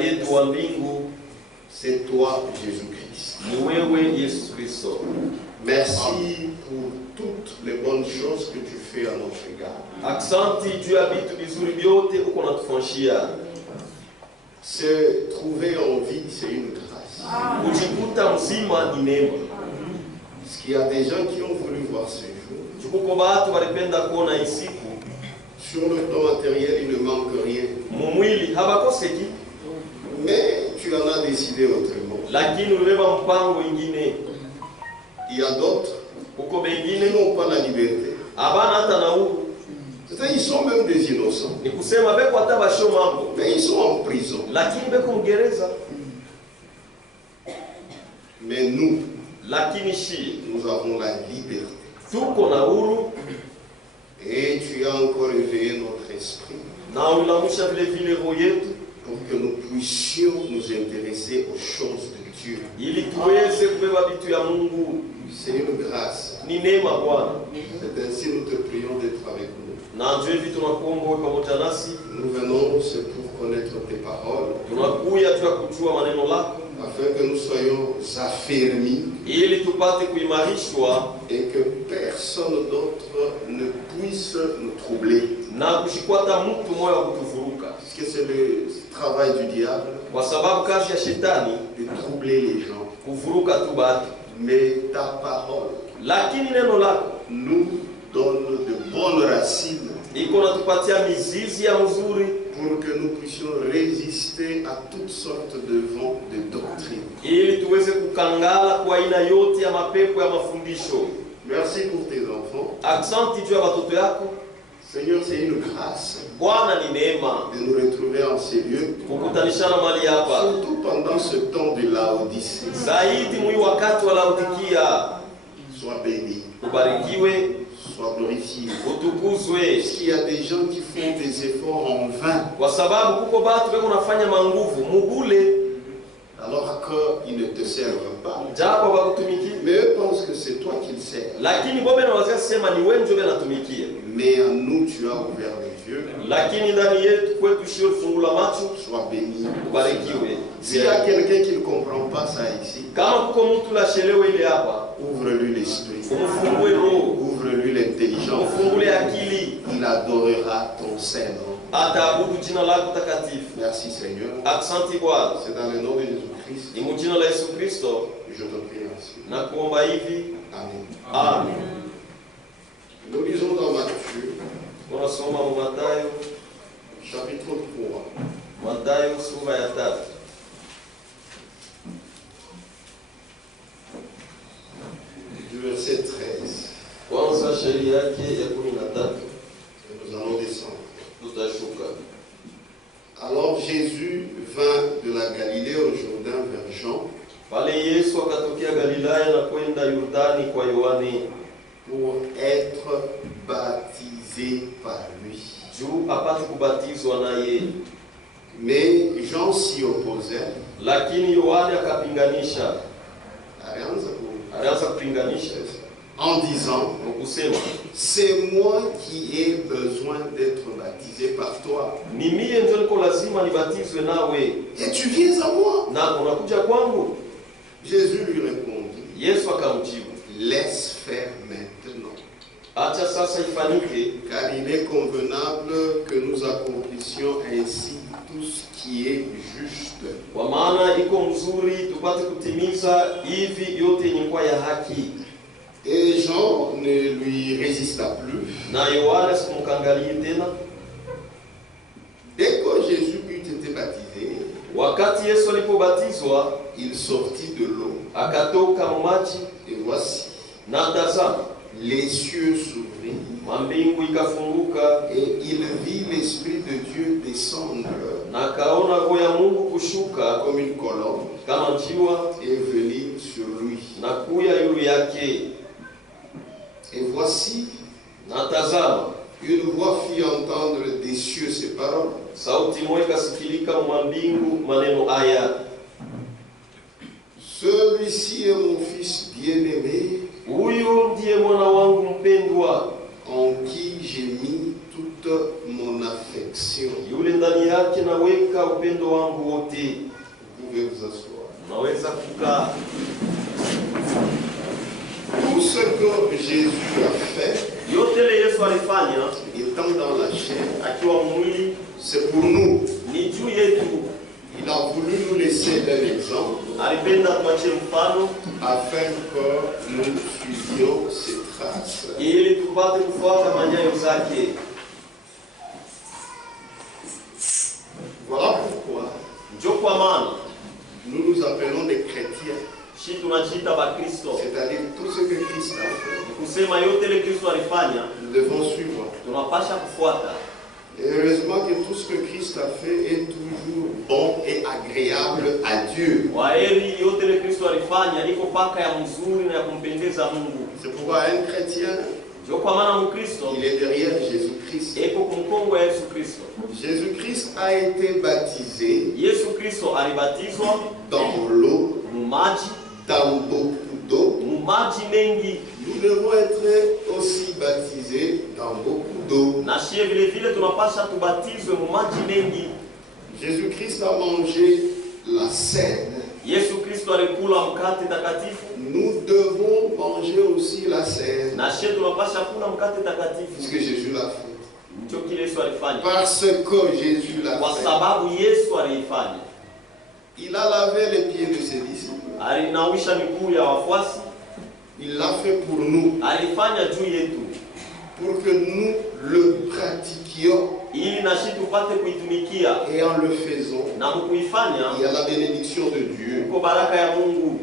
yetu wa mbingu, c'est toi, Jésus-Christ. ni wewe Yesu Kristo. Merci pour toutes les bonnes choses que tu fais à notre égard. Aksanti juu ya vitu vizuri vyote uko natufanyia. Se trouver en vie, c'est une grâce. Kujikuta mzima ni neema. Parce qu'il y a des gens qui ont voulu voir ce jour. Jukuko watu walipenda kuona hii siku. Sur le plan matériel, il ne manque rien. Mumwili habakoseki, Mais tu en as décidé autrement. lakini ulibeba mpango ingine. Il y a d'autres Uko qui bengine n'ont pas la liberté. abana hata na uhuru. C'est-à-dire, ils sont même des innocents. Ni kusema beko hata basho mambo, Mais ils sont en prison. lakini beko mgereza. Mais nous, Lakini shi nous avons la liberté. tuko na uhuru, Et tu as encore éveillé notre esprit na ulamusha vile vile roho yetu pour que nous puissions nous intéresser aux choses de Dieu. ili tuweze kubeba vitu ya Mungu. C'est une grâce. Ni neema Bwana, C'est ainsi nous te prions d'être avec nous. na njoo hivi tunakuomba uwe pamoja nasi. Nous venons, c'est pour connaître tes paroles, Tunakuja tu ya kujua maneno lako afin que nous soyons affermis ili tupate kuimarishwa et que personne d'autre ne puisse nous troubler. na kushikwata mtu moyo wa kutuvuruka, Parce que c'est le travail du diable kwa sababu kazi ya shetani de troubler les gens. kuvuruka tu batu. Mais ta parole Lakini neno lako nous donne de bonnes racines iko natupatia mizizi ya mzuri pour que nous puissions résister à toutes sortes de vents de doctrine. ili tuweze kukangala kwa aina yote ya mapepo ya mafundisho. Merci pour tes enfants. Aksanti juu ya watoto yako Seigneur, c'est une grâce Bwana, ni neema de nous retrouver en ces lieux, kukutanishana mali hapa, surtout pendant ce temps de Laodicée. zaidi mwi wakati wa Laodikia. Sois béni, Ubarikiwe, sois glorifié. utukuzwe, Parce qu'il y a des gens qui font des efforts en vain, kwa sababu kuko batu beko nafanya manguvu mugule alors qu'ils ne te servent pas. japo bakutumikia, Mais eux pensent que c'est toi qu'ils servent. lakini bobe na wazia sema ni wewe ndio benatumikia. Mais en nous, tu as ouvert les yeux. Lakini ndani yetu kwetu shio fungula macho. Sois béni. Ubarikiwe. S'il y a quelqu'un qui ne comprend pas ça ici, Kama kuko mtu la shelewe ile hapa, ouvre-lui l'esprit. umfungue roho, Ouvre-lui l'intelligence. umfungule akili, Il adorera ton Saint-Nom. ataabudu jina lako takatifu. Merci Seigneur. Asante Bwana, C'est dans le nom de Jésus-Christ ni mujina la Yesu Kristo que je te prie ainsi. na kuomba hivi, Amen. amen. Nous lisons dans Matthieu, Tunasoma mu Mathayo, chapitre 3. Mathayo sura ya 3. Du verset 13. Kwanza sheria yake ya 13. Et nous allons descendre. Tutashuka. Alors Jésus vint de la Galilée au Jourdain vers Jean Pale Yesu akatokea Galilaya na kwenda Yordani kwa Yohane pour être baptisé par lui. juu apate kubatizwa naye. Mais Jean s'y opposait. Lakini Yohane akapinganisha, alianza kupinganisha En disant, kwa kusema, c'est moi qui ai besoin d'être baptisé par toi. ni mie ndio niko lazima nibatizwe nawe, Et tu viens à moi. na unakuja kwangu? Jésus lui répondit, Yesu akamjibu, laisse faire maintenant. acha sasa ifanyike, Car il est convenable que nous accomplissions ainsi tout ce qui est juste. kwa maana iko mzuri tupate kutimiza hivi yote yenye kwa ya haki. Et Jean ne lui résista plus. Na Yohane sikumkangalie tena. Dès que Jésus eut été baptisé, Wakati Yesu alipobatizwa, il sortit de l'eau. akatoka maji, Et voici, na tazama, les cieux s'ouvrirent. mbingu ikafunguka, Et il vit l'Esprit de Dieu descendre na kaona roho ya Mungu kushuka comme une colombe kama njiwa et venir sur lui. na kuya yulu yake. Et voici, Na tazama, une voix fit entendre des cieux ces paroles. sauti moja ikasikilika mwa mbingu maneno haya, Celui-ci est mon fils bien-aimé, huyu ndiye mwana wangu mpendwa, en qui j'ai mis toute mon affection. Yule ndani yake naweka upendo wangu wote. Vous pouvez vous asseoir. Naweza kukaa. Tout ce que Jésus a fait, Yote ile Yesu alifanya étant dans la chair, akiwa mwili c'est pour nous. ni juu yetu. Il a voulu nous laisser un exemple Alipenda tuachie mfano afin que nous suivions ses traces. ili tupate kufuata manyayo zake. Voilà pourquoi Ndio kwa maana nous nous appelons des chrétiens, shi tunajiita Bakristo. c'est-à-dire tout ce que Christ a fait, Kusema yote ile Kristo alifanya nous devons suivre. tunapasha kufuata. Et heureusement que tout ce que Christ a fait est toujours bon et agréable à Dieu. Waheri yote ile Kristo alifanya iko paka ya mzuri na ya kumpendeza Mungu. C'est pourquoi un chrétien, Ndio kwa maana Mkristo il est derrière Jésus-Christ. iko kumkongo ya Yesu Kristo. Jésus-Christ a été baptisé Yesu Kristo alibatizwa dans l'eau, mumaji, dans beaucoup d'eau. mumaji mengi, Nous devons être aussi baptisés dans beaucoup d'eau. na shie vile vile tunapasha tubatizwe mumaji mengi. Jésus-Christ a mangé la scène. Yesu Kristo alikula mkate takatifu, Nous devons manger aussi la scène. na shie tunapasha kula mkate takatifu. Puisque Jésus l'a fait. Ndio kile Yesu alifanya. Parce que Jésus l'a Kwa fait. sababu Yesu aliifanya. Il a lavé les pieds de ses disciples. Alinawisha miguu ya wafuasi, Il l'a fait pour nous. alifanya juu yetu Pour que nous le pratiquions. ili nashi tupate kuitumikia, Et en le faisant, na mkuifanya il y a la bénédiction de Dieu. uko baraka ya Mungu.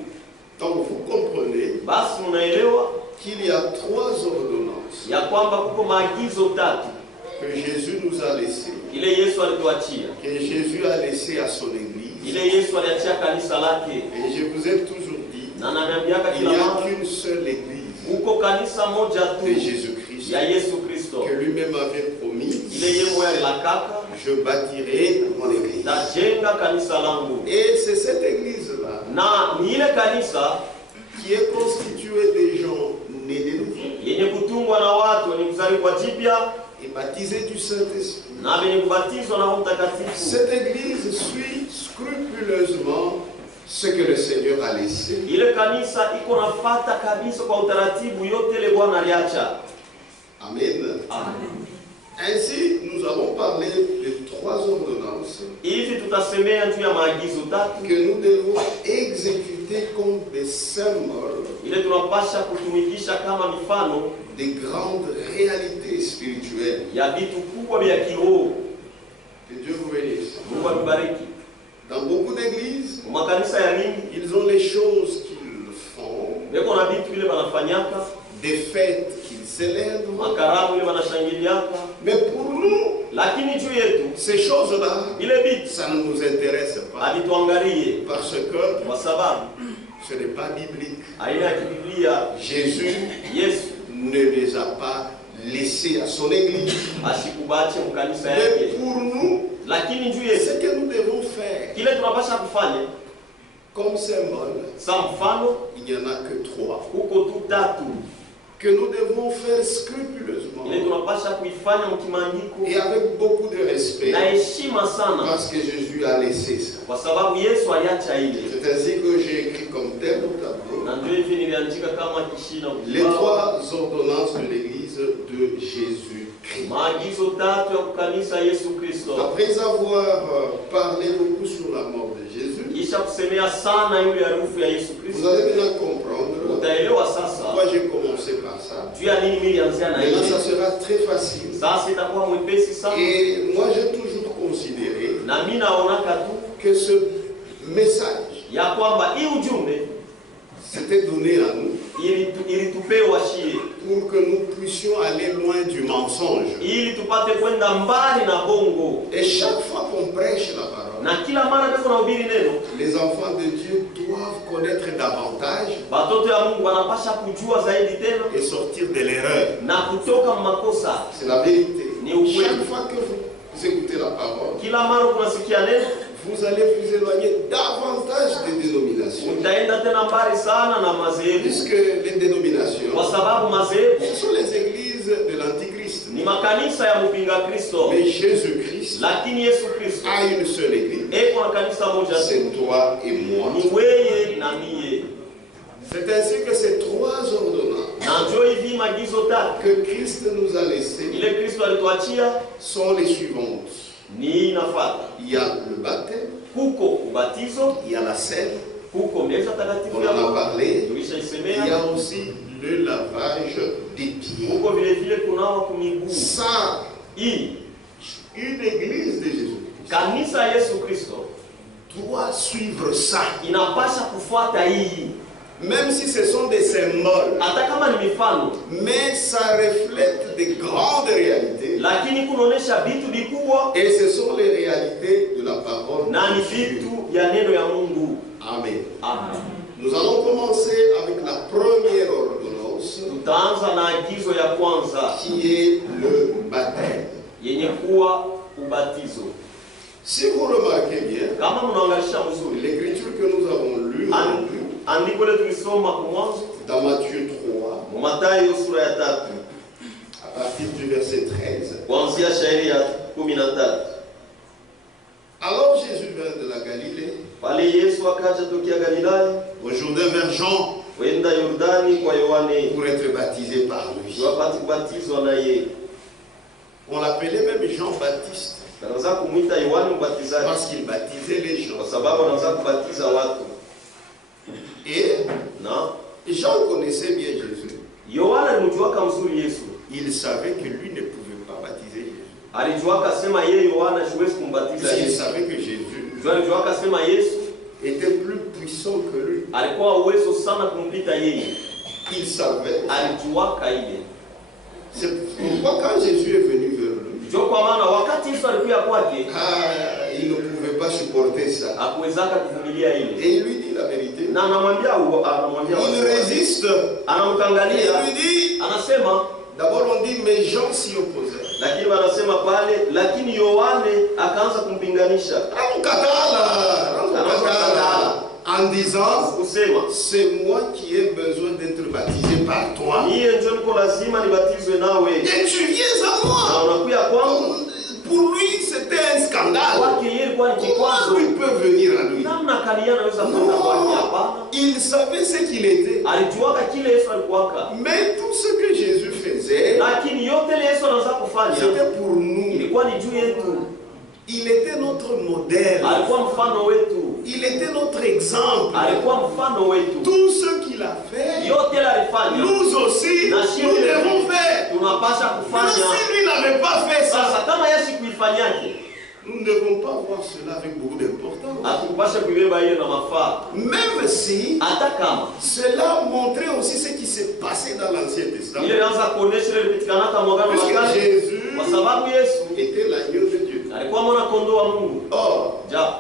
Donc vous comprenez Basi mnaelewa qu'il y a 3 ordonnances ya kwamba kuko maagizo tatu que Jésus nous a laissées. ile Yesu alituachia, Que Jésus a laissé à son Église. ile Yesu aliachia kanisa lake. Et je vous ai toujours dit, Na naniambiaka il n'y kila a mara qu'une seule Église uko kanisa moja de tu Jésus-Christ ya Yesu Kristo, que lui-même avait promis. ile yeye mwenyewe alilakaka, Je bâtirai mon Église. tajenga kanisa langu. Et c'est cette Église-là Na ni ile kanisa qui est constituée des gens nés de nouveau yenye kutungwa na watu wenye kuzaliwa jipya et baptisés du Saint-Esprit. na wenye kubatizwa na Roho Mtakatifu. Cette Église suit scrupuleusement ce que le Seigneur a laissé. Ile kanisa iko nafata kabisa kwa utaratibu yote ile Bwana aliacha. Amen. Amen. Ainsi, nous avons parlé de 3 ordonnances Hivi tutasemea juu ya maagizo tatu que nous devons exécuter comme des symboles ile tunapasha kutumikisha kama mifano des grandes réalités spirituelles. ya vitu kubwa vya kiroho. Que Dieu vous bénisse. Mungu atubariki. Dans beaucoup d'églises, Makanisa ya mingi ils ont les choses qu'ils font, beko na vitu vile wanafanyaka, des fêtes qu'ils célèbrent. makaramu ile wanashangiliaka, Mais pour nous, lakini juu yetu ces choses-là, ile vitu ça ne nous intéresse pas. havituangalie Parce que kwa sababu ce n'est pas biblique. aina ya kibiblia. Jésus Yesu ne les a pas laissés à son église. asikubache mkanisa Mais yake, pour nous, lakini juu yetu ce que nous devons faire kile tunapasha kufanya comme symbole, sa mfano il n'y en a que 3. huko tu tatu Que nous devons faire scrupuleusement ile tunapasha kuifanya mkimaandiko et avec beaucoup de respect. na heshima sana, Parce que Jésus a laissé ça. kwa sababu Yesu aliacha ile. C'est ainsi que j'ai écrit comme tel au tableau Na ndio hivi niliandika kama kishina les ubao, 3 ordonnances de l'Église de Jésus-Christ. maagizo tatu ya kukanisa Yesu Kristo. Après avoir parlé beaucoup sur la mort de Jésus, Kisha kusemea sana yule harufu ya Yesu vous Kristo, allez maintenant comprendre utaelewa sasa pourquoi j'ai commencé par ça. juu ya nini nilianzia na Maintenant, ça ile. sera très facile. Sasa itakuwa mwepesi sana, Et moi, j'ai toujours considéré na mimi naonaka tu que ce message ya kwamba hii ujumbe s'était donné à nous ilitupewa shie pour que nous puissions aller loin du mensonge. ili tupate kwenda mbali na bongo, Et chaque fois qu'on prêche la parole, na kila mara peko na ubiri neno, les enfants de Dieu doivent connaître davantage batoto ya Mungu wanapasha kujua zaidi tena et sortir de l'erreur. na kutoka makosa. C'est la vérité. Ni ukweli. Chaque fois que vous écoutez la parole, Kila mara kunasikia neno, vous allez vous éloigner davantage des dénominations. utaenda tena mbali sana na madhehebu, Puisque les dénominations, kwa sababu madhehebu ce sont les églises de l'Antichrist. Ni makanisa ya mpinga Kristo. Mais Jésus-Christ Lakini Yesu Kristo a une seule église. eko na kanisa moja. C'est toi et moi. Ni wewe na mie. C'est ainsi que ces trois ordonnances Na njoo hivi maagizo tatu que Christ nous a laissées ile Kristo alituachia sont les suivantes. ni inafuata. Il y a le baptême, Kuko ubatizo, il y a la scène, kuko meza takatifu on ya en a Mungu. parlé. Il y Tulishaisemea. a aussi le lavage des pieds. Kuko vile vile kunawa kwa miguu. Ça, Hii une église de Jésus kanisa ya Yesu Kristo doit suivre ça. inapasha kufuata hii. Même si ce sont des symboles, Hata kama ni mifano, mais ça reflète de grandes réalités. lakini kunaonesha vitu vikubwa Et ce sont les réalités de la parole na ni de Dieu. vitu vya neno ya Mungu. Amen. Amen. Nous allons commencer avec la première ordonnance Tutaanza na agizo ya kwanza qui est le baptême. yenye kuwa ubatizo. Si vous remarquez bien, Kama mnaangalia mzuri, l'écriture que nous avons lue andiko letu tulisoma kwa mwanzo dans Matthieu 3, mu Mathayo sura ya 3 à partir du verset 13. kuanzia shairi ya 13. Alors Jésus vint de la Galilée, Pale Yesu akaja tokea Galilaya au Jourdain vers Jean, kwenda Yordani kwa Yohane pour être baptisé par lui. wapate kubatizwa na yeye. On l'appelait même Jean-Baptiste, Anaanza kumwita Yohane Mbatizaji parce qu'il baptisait les gens. kwa sababu anaanza kubatiza watu. Et Na Jean connaissait bien Jésus. Yohana alimjuaka mzuri Yesu. Il savait que lui ne pouvait pas baptiser Jésus. Alijuaka sema yeye Yohana siwezi kumbatiza Parce qu'il Yesu. savait que Jésus Alijuaka sema Yesu était plus puissant que lui. alikuwa uwezo sana kumpita yeye. Il savait. Alijuaka ile. C'est pourquoi quand Jésus est venu vers lui, Ndio kwa maana wakati Yesu alikuja kwake il ne pouvait pas supporter ça. hakuwezaka kuvumilia ile. Et il lui dit la vérité. Na anamwambia Il résiste. Et anamkangalia il lui dit, anasema, d'abord on dit, mais Jean s'y opposait. lakini wanasema pale, lakini Yohane akaanza kumpinganisha En disant, kusema, c'est moi qui ai besoin d'être baptisé par toi. niye ndio niko lazima nibatizwe nawe Et tu viens à na moi. unakuya kwangu. Pour lui, c'était un scandale. Kwake yeye ilikuwa ni Comment kikwazo. il peut venir à lui? Namna kalia anaweza kwenda kwake? Hapana, Il savait ce qu'il était. alijuaka kile Yesu alikuwaka, Mais tout ce que Jésus faisait, lakini yote ile Yesu anaanza kufanya c'était pour nous. ilikuwa ni juu yetu. Il était notre modèle. Alikuwa mfano wetu, Il était notre exemple. alikuwa mfano wetu. Tout ce qu'il a fait, Yote ile alifanya, nous aussi, nous devons faire. tunapasha Mais kufanya. si lui n'avait pas fait ça, Sasa kama Yesu kuifanyake, nous ne devons pas voir cela avec beaucoup d'importance. hatukupasha kuibeba ile na mafaa, Même si hata kama cela montrait aussi ce qui s'est passé dans l'Ancien Testament. ile ilianza kuonesha ile ilipitikanaka mwagano wa Puisque kale, Jésus kwa sababu Yesu était l'agneau de Dieu. alikuwa mwana kondoo wa Mungu. Or, Ja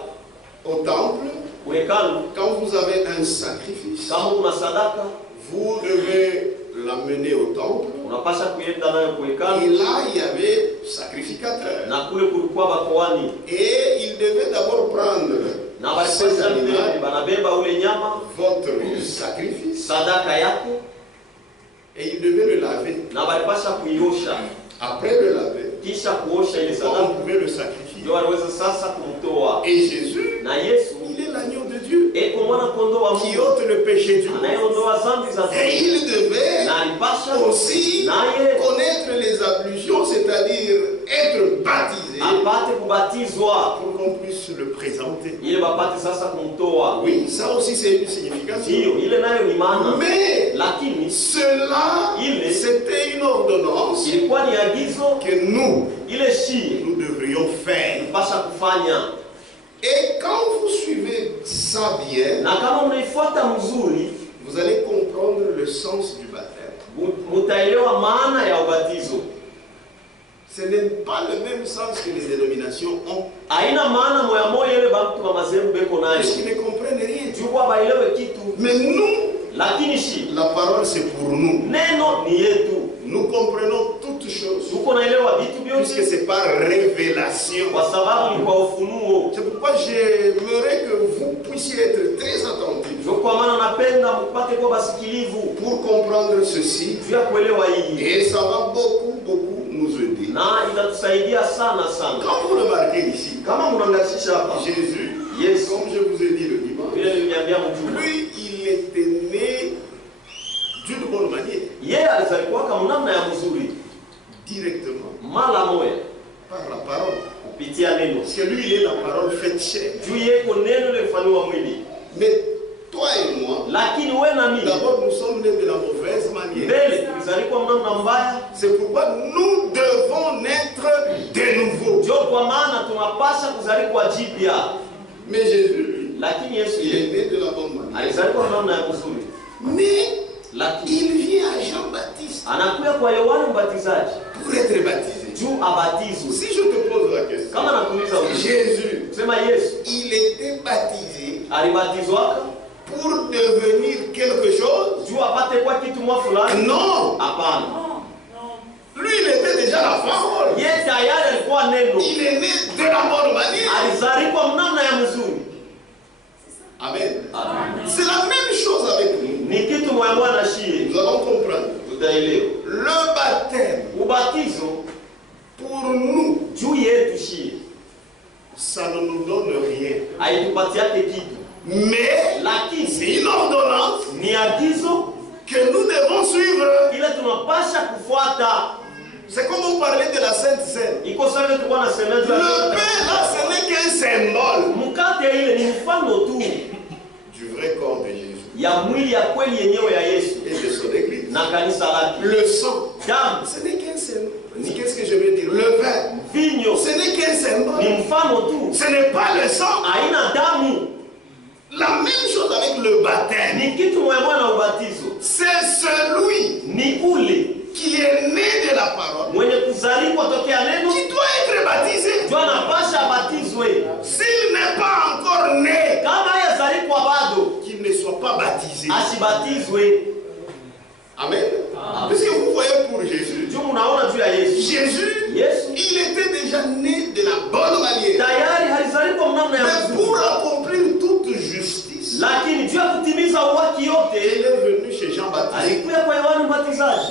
au temple, kuhekalu, quand vous avez un sacrifice, kama kuna sadaka vous devez l'amener au temple. unapasha kuenda nayo Et kuhekalu, là, il y avait sacrificateur. na kule kulikuwa bakoani Et il devait d'abord prendre na cet walipasha animal, banabeba ule nyama votre sacrifice, sadaka yako, et il devait le laver. na walipasha kuiosha. Après le laver, Kisha kuosha ile on sadaka pouvait le sacrifier. ndio aliweza sasa kumtoa. Et Jésus, Na Yesu il est l'agneau de Dieu eko mwana kondoo wa qui Mungu ôte le péché du monde. anayeondoa dhambi za Et dunia, il devait na alipasha aussi naye connaître les ablutions, c'est-à-dire être baptisé, apate kubatizwa pour qu'on puisse le présenter. ili bapate sasa kumtoa. Oui, ça aussi c'est une signification. Ndiyo, ile nayo ni maana, Mais lakini cela, c'était une ordonnance ilikuwa ni agizo que nous ile shie nous devrions faire. mpasha kufanya. Et quand vous suivez ça bien, Na kama mnaifuata mzuri, vous allez comprendre le sens du baptême. mutaelewa maana ya ubatizo. Ce n'est pas le même sens que les dénominations ont, Haina maana moya moya ile bantu wa madhehebu beko nayo, puisqu'ils ne comprennent rien. juu kwa baelewe kitu, Mais nous, lakini shi la parole c'est pour nous. neno ni yetu, Nous comprenons toutes choses, tuko naelewa vitu puisque vyote c'est par révélation. kwa sababu ni kwa ufunuo. C'est pourquoi j'aimerais que vous puissiez être très attentifs Ndio kwa maana napenda mpate kwa basikilivu pour comprendre ceci. juu ya kuelewa hii, Et ça va beaucoup nous aider. inatusaidia sana sana. Quand vous remarquez ici, Kama mnaangalia hapa, Jésus, Yes. comme je vous ai dit le dimanche, vile niliambia mjuma, lui, il était né d'une bonne manière, yeye alizaliwa kama namna ya mzuri directement, mara moja par la parole. kupitia neno. Parce que lui, il est la parole faite chair. Juu yeko neno lilifanywa mwili. Mais toi et moi, Lakini wewe na mimi, d'abord, nous sommes nés de la mauvaise manière. mbele tulizaliwa namna mbaya. C'est pourquoi nous devons naître de nouveau. Ndio kwa maana tunapasha kuzaliwa jipya. Mais Jésus, lui, Lakini Yesu il est né de la bonne manière. alizaliwa namna ya mzuri. Mais Lakini il vient à Jean-Baptiste anakuja kwa Yohana Mbatizaji pour être baptisé. juu abatizwe. Si je te pose la question, Kama nakuuliza wewe, Jésus, sema Yesu il était baptisé alibatizwa pour devenir quelque chose? juu apate kwa kitu mwa fulani? Non. Hapana. Lui, il était déjà la parole. Yeye tayari alikuwa neno. Il est né de la bonne manière. Alizaliwa namna ya mzuri. Amen. Amen. C'est la même chose avec nous. Ni kitu moja na shie. Nous allons comprendre. Tutaelewa. Le baptême, Ubatizo pour nous, juu yetu shie ça ne nous donne rien. haitupatiake kitu. Mais Lakini c'est une ordonnance ni agizo que nous devons suivre. ile tunapasha kufuata. C'est comme vous parlez de la Sainte Seine. Iko sawa tulikuwa na semeza. Le pain là, ce n'est qu'un symbole Mkate ile ni mfano tu du vrai corps de Jésus ya mwili ya kweli yenyewe ya Yesu et de son église. na kanisa lake. Le sang, Damu, ce n'est qu'un symbole. Qu'est-ce que je veux dire? Le vin, vinyo ce n'est qu'un ni symbole. mfano tu, Ce n'est pas le sang. haina damu. La même chose avec le baptême. Ni kitu moja na ubatizo. C'est celui Ni ule qui est né de la parole mwenye kuzaliwa tokea neno qui doit être baptisé. ndio anapasha abatizwe. S'il n'est pas encore né, Kama hayazaliwa bado qu'il ne soit pas baptisé. asibatizwe. Amen. Parce que vous voyez pour Jésus, Juu unaona juu ya Yesu. Jésus, Yesu il était déjà né de la bonne manière. tayari alizaliwa namna ya Mais mzuri. pour accomplir toute justice, Lakini juu ya kutimiza haki il yote est venu chez Jean-Baptiste. alikuja kwa Yohana Mbatizaji.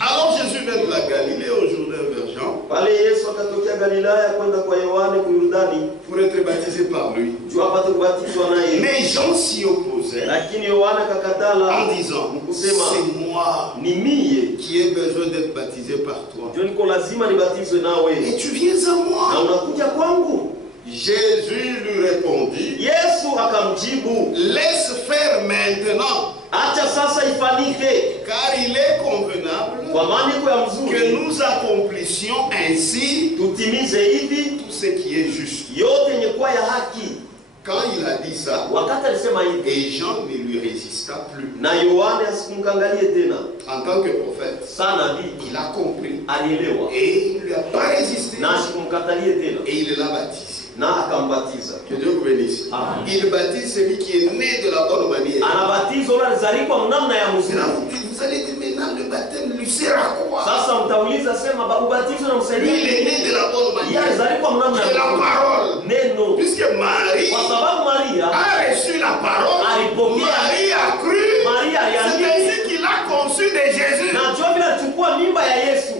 Alors Jésus vient de la Galilée au Jourdain vers Jean Pale Yesu akatokea Galilaya kwenda kwa Yohane Yordani pour être baptisé par lui. juu apate kubatizwa naye. Mais Jean s'y opposait Lakini Yohana en akakatala disant, kusema c'est moi ni mie qui ai besoin d'être baptisé par toi. ndio niko lazima nibatizwe nawe Et tu viens à na moi. unakuja kwangu. Jésus lui répondit, Yesu akamjibu, laisse faire maintenant, acha sasa ifanyike, car il est convenable kwa maana iko ya que mzuri nous accomplissions ainsi tutimize hivi tout ce qui est juste. yote yenye kuwa ya haki. Quand il a dit ça, Wakati alisema hivi et Jean ne lui résista plus. na Yohane asikumkangalie tena, En tant que prophète, sana nabii il a compris alielewa et il ne lui a pas résisté na asikumkatalie tena et il l'a baptisé. na akambatiza. Que Dieu vous bénisse. Amen. Il baptise celui qui est né de la bonne manière. Anabatiza ule alizaliwa namna ya Et là, mzuri. vous allez dire maintenant le baptême lui sert à quoi? Sasa mtauliza sema ubatizo na Lui, il msaidia. est né de la bonne Yeye manière. alizaliwa namna De la ya parole. neno. Puisque Marie Kwa sababu Maria a reçu la parole, alipokea, Marie a cru. Maria C'est aliamini ainsi qu'il a conçu de Jésus. na ndio vile alichukua mimba ya Yesu.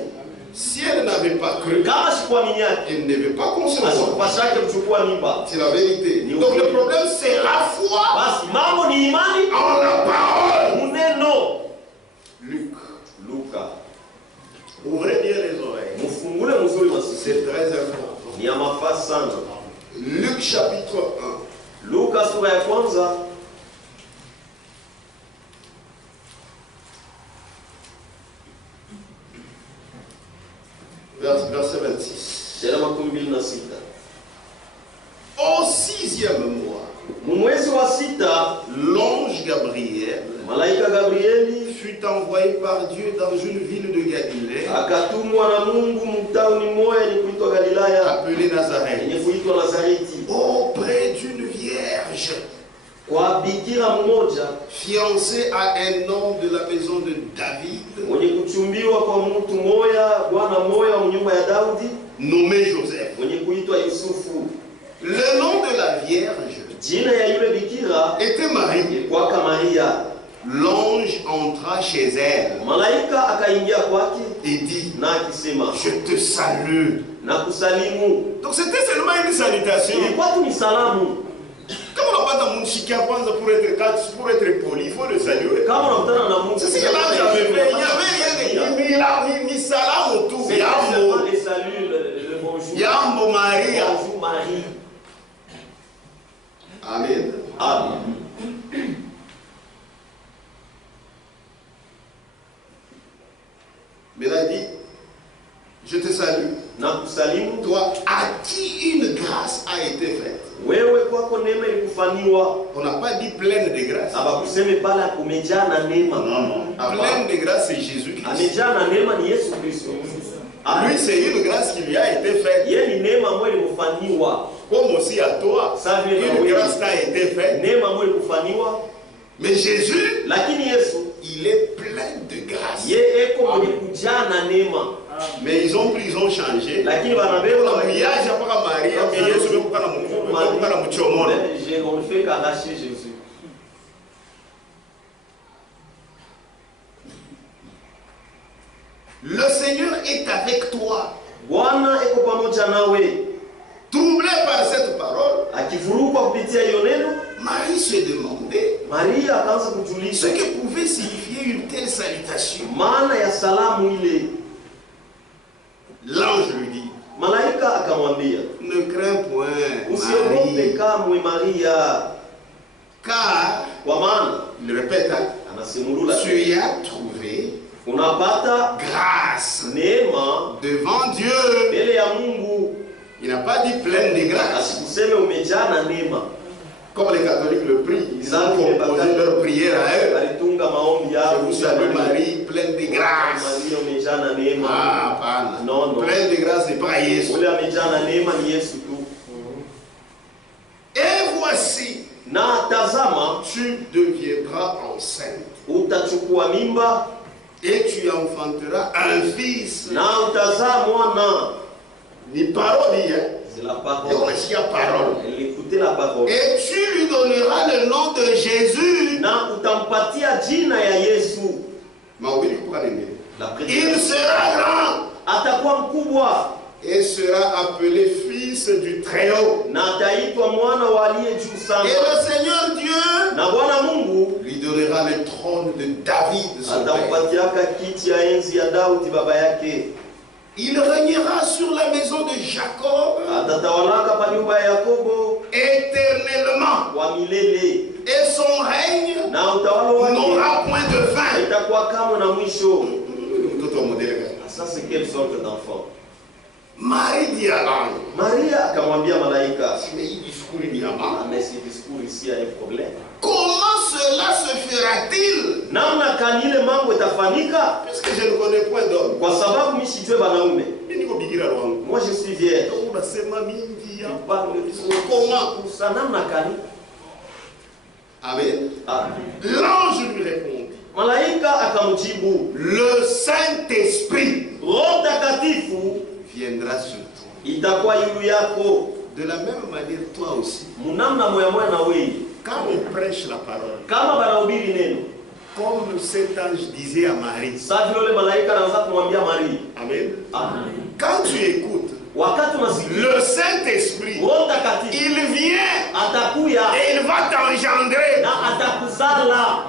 Si elle n'avait pas cru, Kama sikuamini yake elle ne devait pas concevoir. asikupashake kuchukua mimba. C'est la vérité. Donc le problème, c'est la foi Basi mambo ni imani en la parole. muneno. Luc, Luka, ouvrez bien les oreilles. mfungule mzuri masisi. C'est très important. Ni ya mafaa sana. Luc chapitre 1. Luka sura ya kwanza Verset 26. tena 26. Au 6e mois, Mwezi wa sita l'ange Gabriel malaika Gabrieli fut envoyé par Dieu dans une ville de Galilée akatumwa na Mungu mtauni moya yenye kuitwa Galilaya appelée Nazareth, yenye kuitwa Nazareti auprès d'une vierge kwa bikira mmoja fiancée à un homme de la maison de David, mwenye kuchumbiwa kwa mtu moya bwana moya wa nyumba ya Daudi nommé Joseph. mwenye kuitwa Yusufu. Le nom de la vierge Jina ya yule bikira était Marie. ilikuwa Maria. l'ange entra chez elle Malaika akaingia kwake et dit, na akisema, je te salue. na kusalimu. Donc c'était seulement une salutation. Ilikuwa tu ni salamu. Comme on n'a pas de mouchikia pour être poli, il faut le saluer. Kama unakutana na Mungu, C'est ce que l'ange avait fait. Il n'y avait rien, ni salam autour. c'est seulement les saluts, le bonjour. Yambo Maria. Bonjour Marie. Amen. Amen. Mais là, il dit, je te salue. Na kusalimu. Toi, à qui une grâce a été faite? Wewe kwako neema ilikufanywa. On n'a pas dit pleine de grâce. Abakuseme pala kumejaa na neema. Non. Pleine de grâce, c'est Jésus-Christ. Amejaa na neema ni Yesu Kristo. Lui, c'est une grâce qui lui a été faite. Yeye ni neema ambayo ilimfanywa. Comme aussi à toi, une grâce t'a été faite. Neema ambayo ilikufanywa. Mais Jésus, Lakini Yesu, il est plein de grâce. yeye eko mwenye kujaa na neema. Mais ils ont changé. Lakini wanabeba On ne fait qu'arracher Jésus. Le Seigneur est avec toi. Bwana eko pamoja nawe. Troublé par cette parole, Akivurugwa kupitia hiyo neno, Marie se demandait Maria akaanza ce kujulisha que pouvait signifier une telle salutation. maana ya salamu ile. L'ange lui dit, Malaika akamwambia, ne crains point, usiogope Marie, kamwe Maria, car, kwa maana il répète, anasimulula, tu y as trouvé unapata grâce neema devant Dieu. mbele ya Mungu. Il n'a pas dit pleine de grâce. Asikuseme umejaa na neema. Comme les catholiques le prient, ils ont composé leur prière à eux. Alitunga maombi Je yao. vous salue Marie, pleine de grâce. Maria umejaa na neema. Ah, pana. Non. Pleine de grâce, c'est pas Jésus. Ule amejaa na neema ni Yesu tu. Et voici, Na tazama, tu deviendras enceinte utachukua mimba et tu enfanteras un fils. na utazaa mwana. Ni parole, hein? C'est la Et parole. on a parole. Elle écoutait la parole. Et tu lui donneras le nom de Jésus. Na utampatia jina ya Yesu. Il La prédication. sera grand Atakuwa mkubwa et sera appelé fils du Très-Haut. na ataitwa mwana wa aliye juu Et sana. le Seigneur Dieu Na Bwana Mungu lui donnera le trône de David, son père. atampatiaka kiti ya enzi ya Daudi baba yake. Il régnera sur la maison de Jacob Atatawalaka pa nyumba ya Yakobo éternellement. kwa milele. Et son règne Na utawala wake n'aura point de fin. itakuwa kamwe na mwisho. Tout au modèle. Ça c'est quelle sorte d'enfant? Marie dit à l'ange, Maria akamwambia malaika, mais il discours il y a mal. mais ce discours ici a un problème. Comment cela se fera-t-il? Namna kani ile mambo itafanyika? Puisque je ne connais point d'homme. Kwa sababu mimi sijue wanaume. Moi je suis vierge. Comment? Ça namna kani? Amen. Ah. L'ange lui répondit, Malaika akamjibu, le Saint-Esprit Roho Mtakatifu viendra sur toi. itakuwa juu yako. De la même manière, toi aussi, Munamna moya moya na wewe. quand on prêche la parole, Kama banahubiri neno, comme cet ange disait à Marie, sasa vile malaika anaanza kumwambia Maria, Amen. amen. Quand tu écoutes, Wakati unasikia le Saint-Esprit, Roho Mtakatifu il vient atakuya et il va t'engendrer. na atakuzala.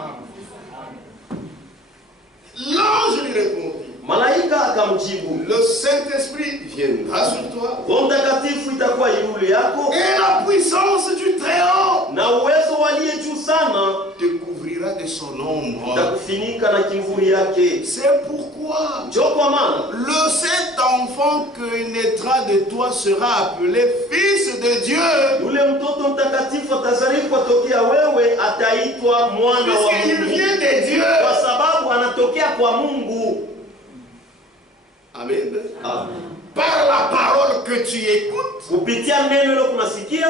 L'ange lui répondit, Malaika akamjibu, le Saint-Esprit viendra sur toi Roho Mtakatifu itakuwa juu yako et la puissance du Très-Haut na uwezo waliye juu sana te couvrira de son ombre. utakufinika na kivuli yake. C'est pourquoi Ndio kwa maana cet enfant que naîtra de toi sera appelé fils de Dieu. yule mtoto mtakatifu atazaliwa tokea wewe, ataitwa mwana wa Puisqu'il Mungu, vient de Dieu. kwa sababu anatokea kwa Mungu. Amen. Amen. Par la parole que tu écoutes, Kupitia neno hilo kunasikia,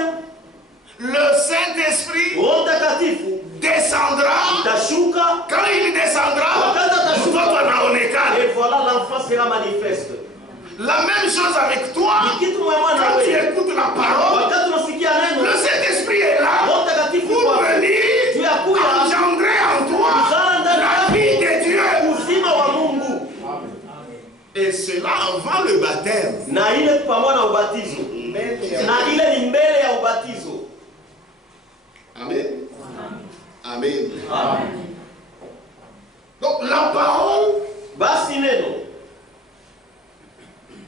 le Saint-Esprit Roho Mtakatifu descendra. itashuka. Quand il descendra, Wakati atashuka, mtoto anaonekana. et voilà l'enfant sera manifeste. La même chose avec toi. Ni kitu mwema na Quand tu wewe. écoutes la parole, Wakati unasikia neno, le Saint-Esprit est là Roho Mtakatifu pour kwa venir juu ya kuya engendrer en toi na ile pamoja na ubatizo, na ile ni mbele ya ubatizo. Amen. Amen. Amen. Donc la parole, basi neno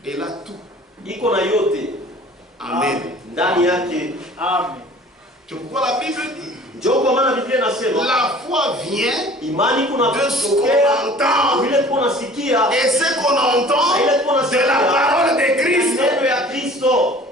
elle a tout. iko na yote Amen. ndani yake. Amen. C'est pourquoi la Bible dit, Ndio kwa maana Biblia inasema la foi vient imani kuna de ce kutokea qu'on entend. vile tunasikia Et ce qu'on entend de la parole de Christ. neno ya Kristo.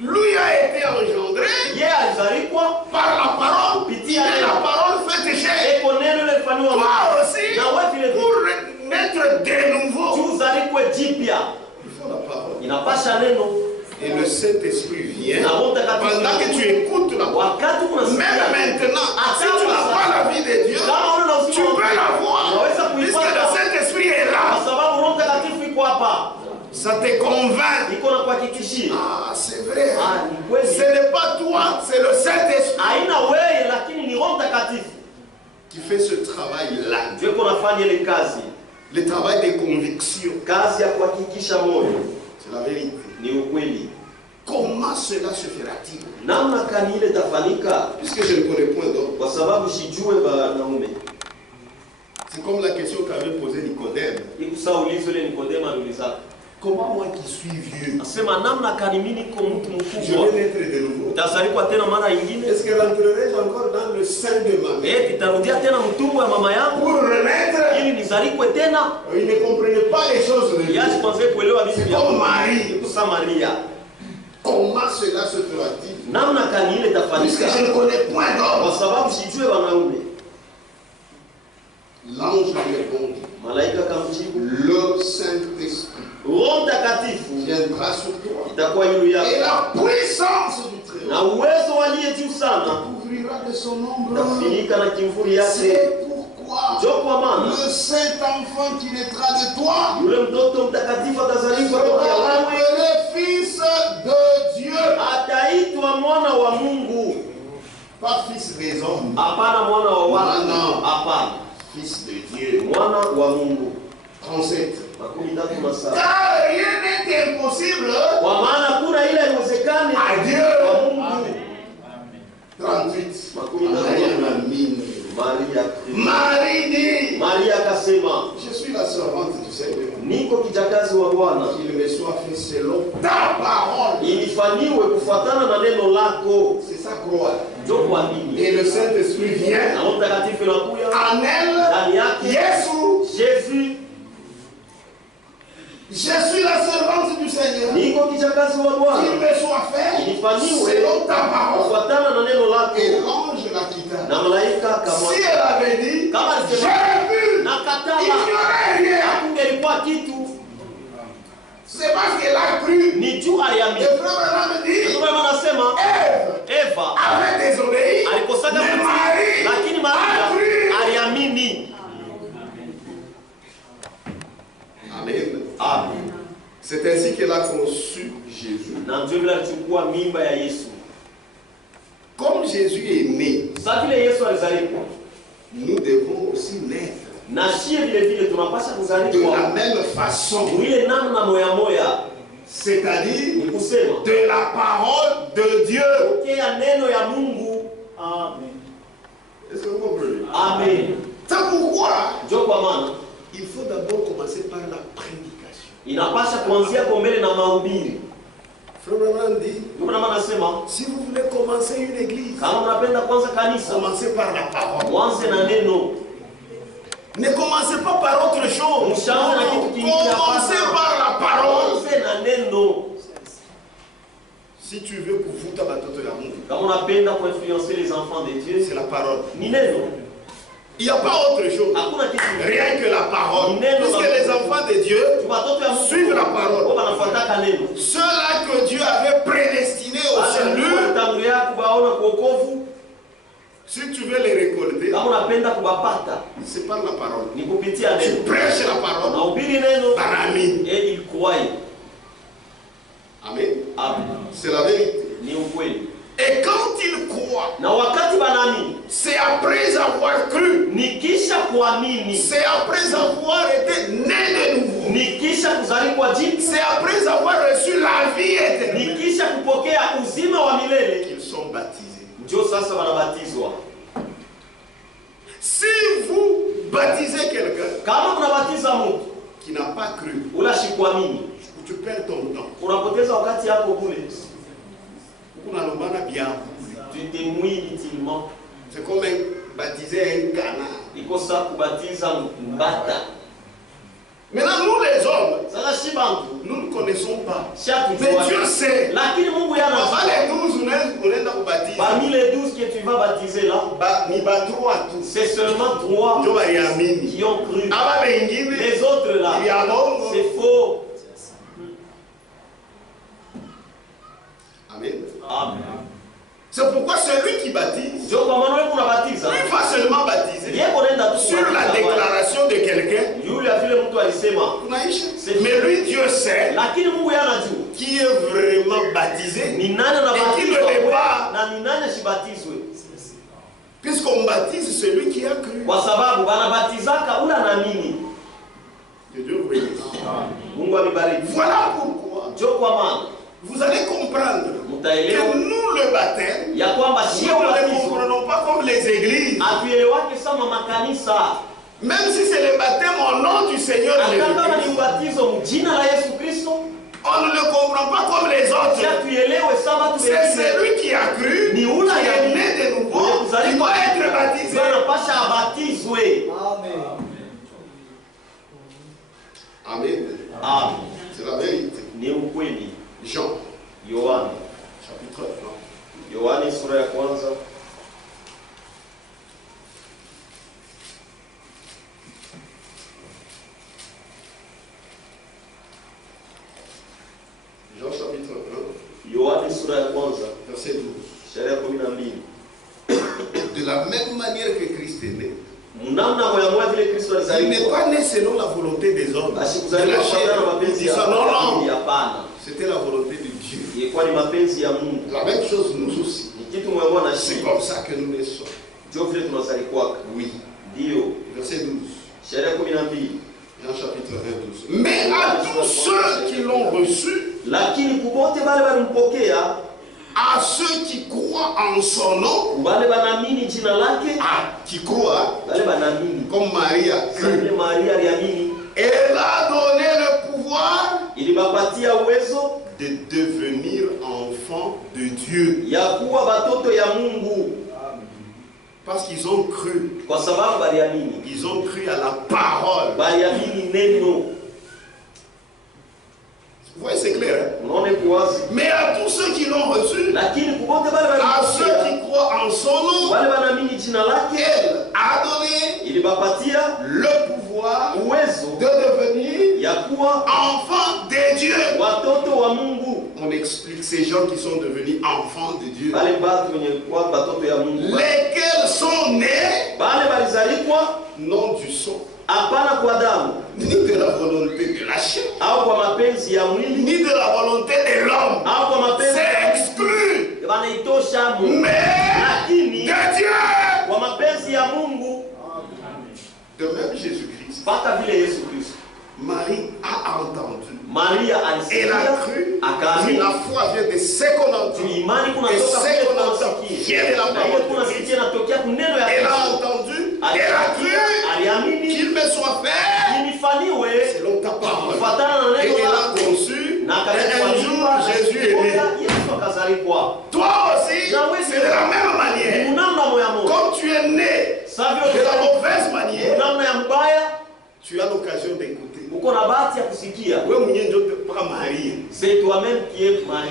Lui a été engendré Yeye alizaliwa par la parole. kupitia Et la neno. parole fait chair. Eko neno lilifanywa Toi mwili. aussi, Na wewe vile vile pour naître de nouveau, uzalikwe jipya. il faut la parole. Inapasha neno Et le Saint-Esprit vient na Roho Mtakatifu. pendant que tu écoutes la parole. Wakati unasikia Même maintenant, si tu n'as pas la vie de Dieu, kama una tu uzima peux la voir. unaweza Puisque kuipata le Saint-Esprit est kwa là. sababu Roho Mtakatifu iko hapa. Ça te convainc. Iko na kuhakikishia. Ah, c'est vrai. Ah, ni kweli. Ce n'est pas toi, c'est le Saint-Esprit Haina wewe lakini ni Roho Mtakatifu. qui fait ce travail-là. Ndio kunafanya ile kazi. Le travail de conviction. Kazi ya kuhakikisha moyo. C'est la vérité. Ni ukweli. Comment cela se fera-t-il? Namna kani ile tafanyika? Puisque je ne connais point d'autre. Kwa sababu sijue wanaume. C'est comme la question qu'avait posée Nicodème. Ikusaulizo ile Nikodema aliuliza. Comment moi qui suis vieux, Nasema namna kani mimi niko mtu je mkubwa. vais naître de nouveau? Tasalikwa tena mara nyingine. Est-ce que rentrerai-je encore dans le sein de ma mère? Nitarudia tena mtumbo ya mama yangu Pour renaître, ili nizalikwe tena. il ne comprenait pas les choses de Dieu. Yaani kwanza kuelewa vitu C'est vya comme Mungu. Marie. Kusa Maria. Comment cela se fera-t-il? Namna kani ile Puisque tafanyika? je ne connais point Kwa d'autre. sababu sijue wanaume. L'ange lui répondit, Malaika kamjibu, le Saint-Esprit Roho Mtakatifu viendra sur toi. itakuwa juu Et yako la puissance du Très-Haut na uwezo aliye juu sana couvrira de son ombre. utafunika na kimvuli yake. C'est pourquoi Ndio kwa maana le Saint-Enfant qui naîtra de toi yule mtoto mtakatifu atazaliwa sera tokea wewe, appelé Fils de Dieu. ataitwa mwana wa Mungu. Pas Fils des hommes, Hapana mwana wa watu, Mwana. hapana, Fils de Dieu. mwana wa Mungu. 37. 37. Car rien n'est impossible Kwa maana kuna ile haiwezekani à Dieu. kwa Mungu. 38. Makumi Maria tatu. Mamine. Maria Marie dit, Maria akasema, je suis la servante du Seigneur. niko kijakazi wa Bwana, Qu'il me soit fait selon ta parole. ilifanyiwe kufuatana na neno lako. C'est ça croire. Ndio kuamini. Et le Saint-Esprit vient Na Roho Mtakatifu anakuja en elle. ndani yake. Jésus, Jésus, je suis la servante du Seigneur. niko kijakazi wa Qu'il Bwana, me soit fait ilifanyiwe selon ta parole. kufuatana na neno Et lako. l'ange la quitta. Na malaika Si akamwacha. elle avait dit, Kama j'ai alisema vu, na il n'y katala, aurait rien. hakungelikuwa kitu. C'est parce qu'elle a cru. Ni juu aliamini. Le frère Branham dit, Ndio maana anasema Ève Eva avait désobéi, alikosaka mais kutii, Marie lakini a Maria cru. aliamini. Amen. Amen. C'est ainsi qu'elle a conçu Jésus. Na ndio vile alichukua mimba ya Yesu. Comme Jésus est né, Sasa vile Yesu alizaliwa, nous devons aussi naître na shie vile vile tunapaswa de kuzaliwa la même façon. ile namna moya moya, C'est-à-dire ni kusema de la parole de Dieu. pokea neno ya Mungu. Amen. Est-ce que vous comprenez? Amen. C'est pourquoi Ndio kwa maana il faut d'abord commencer par la prédication. inapaswa kuanzia kwa mbele na mahubiri. Frère Branham dit, Ndio maana anasema si vous voulez commencer une église, kama unapenda kwanza kanisa, commencez par la parole. mwanze na neno. Ne commencez pas par autre chose. Mshauri na kitu kingine Commencez hapana. par la parole. Mwanze na neno. Si tu veux kuvuta batoto ya Mungu, Kama unapenda kuinfluencer les enfants de Dieu, c'est la parole. ni neno. Il n'y a pas autre chose. Hakuna kitu kingine. Rien que la parole. Neno Puisque la- les enfants de Dieu, Watoto ya Mungu Suivre la parole. wao wanafuataka neno. ceux-là que Dieu avait prédestinés au Wale salut, walitangulia kubaona kuokovu, si tu veux les récolter, kama unapenda kubapata, c'est par la parole. ni kupitia Tu neno. prêches la parole. Unahubiri neno Banami. et il croit. Amen. Amen. C'est la vérité. Ni ukweli. Et quand ils croient, foi, Na wakati banaamini c'est après avoir cru, ni kisha kuamini, c'est après avoir été né de nouveau, ni kisha kuzaliwa jipya, c'est après avoir reçu la vie éternelle ni kisha kupokea uzima wa milele qu'ils sont baptisés. ndio sasa wanabatizwa. Si vous baptisez quelqu'un Kama unabatiza mtu qui n'a pas cru, ula shikuamini, tu perds ton temps. unapoteza wakati yako bure. Tu t'ennuies inutilement. C'est comme baptiser un canard. Iko sa kubatiza mbata. Maintenant, nous les hommes, Sasa shibantu nous ne connaissons pas. shatu Mais Dieu sait. lakini Mungu yana Avant les 12, on est dans le baptême. parmi les 12 que tu vas baptiser là, c'est seulement 3 qui ont cru. Les autres là, c'est faux. Amen. Amen. C'est pourquoi celui qui baptise, Ndio kwa maana wewe unabatiza. lui va seulement baptiser Yeye anaenda tu sur la déclaration de quelqu'un. yule vile mtu alisema. Mais lui, Dieu sait Lakini Mungu yanajua qui est vraiment baptisé ni nani et qui ne l'est pas. na ni nani asibatizwe. Puisqu'on baptise celui qui a cru. Kwa sababu banabatizaka ule anaamini. Que Dieu vous bénisse. Mungu amebariki. Voilà pourquoi Ndio kwa maana vous allez comprendre mtaelewa que nous, le baptême, ya kwamba nous sio ne le ubatizo comprenons pas comme les églises. atuelewake sama makanisa. Même si c'est le baptême au nom du Seigneur Hata kama ni Jésus-Christ, ubatizo mjina la Yesu Kristo, on ne le comprend pas comme les autres. tuelewe sama tu C'est celui qui a cru, qui ni ula est ya né de nouveau, qui doit être baptisé. anapasha abatizwe. Amen. Amen. C'est la vérité. Ni ukweli. Jean, Yohana, chapitre 1. Yohana sura ya kwanza. Jean chapitre 1, Yohana sura ya kwanza, verset 12. shairi ya 12. De la même manière que Christ est né, Mnamna moya moya vile Kristo il n'est alizaliwa. pas né selon la volonté des hommes. De Asikuzaliwa la kutokana na chair. mapenzi Ils ya disent non, non. hapana. C'était la volonté de Dieu. Ilikuwa ni mapenzi ya Mungu. La même chose nous aussi. Ni kitu moya moya na C'est shi. comme ça que nous naissons. Ndio vile tunazalikwaka. Oui. Ndio. Verset 12. Shairi ya 12. Jean chapitre 1, 12. Mais à tous ceux qui l'ont reçu, Lakini kubote bale balimpokea, à ceux qui croient en son nom, bale banaamini jina lake, qui croient, bale banaamini. comme Marie a Sasa cru, vile Maria aliamini, elle a donné le pouvoir ilibapatia uwezo de devenir enfant de Dieu. ya kuwa batoto ya Mungu Parce qu'ils ont cru. kwa sababu baliamini. Ils ont cru à la parole. Baliamini neno. Vous voyez, c'est clair. Hein? Unaona kuwazi. Mais à tous ceux qui l'ont reçu, Lakini kubote bale à ceux balimpokea, qui croient en son nom, bale banaamini jina lake, elle a donné ilibapatia le pouvoir uwezo de devenir ya kuwa enfant de Dieu. watoto wa Mungu. On explique ces gens qui sont devenus enfants de Dieu. Bale batu wenye kuwa batoto ya Mungu. Lesquels sont nés Bale balizalikwa non du sang, hapana kwa damu ni de la volonté de la chair, au kwa mapenzi ya mwili ni de la volonté de l'homme. au kwa mapenzi C'est exclu. wanaitosha Mungu, Mais lakini de Dieu. kwa mapenzi ya Mungu. De même Jésus-Christ, Pata vile Yesu Kristo, Marie a entendu. Maria Elle a alisikia cru. akaamini. La foi vient de ce qu'on entend. Imani Et kunatoka ce kule qu'on entend tunasikia, vient de la na hiyo parole de Christ. tunasikia inatokea kuneno ya Elle a Kristo. entendu. Elle a cru Aliamini qu'il me soit fait ilifaniwe selon ta parole. kufuatana na Et neno elle a lako. conçu. Na Et un jour, Jésus est né. Yesu akazalikwa. Toi aussi, c'est de la même manière. Munamna moya moja. Comme tu es né Savio de la mauvaise manière, namna ya mbaya, tu as l'occasion d'écouter. uko na bahati ya kusikia. Oui, mwenyewe ndio pas Marie. C'est toi-même qui es Marie.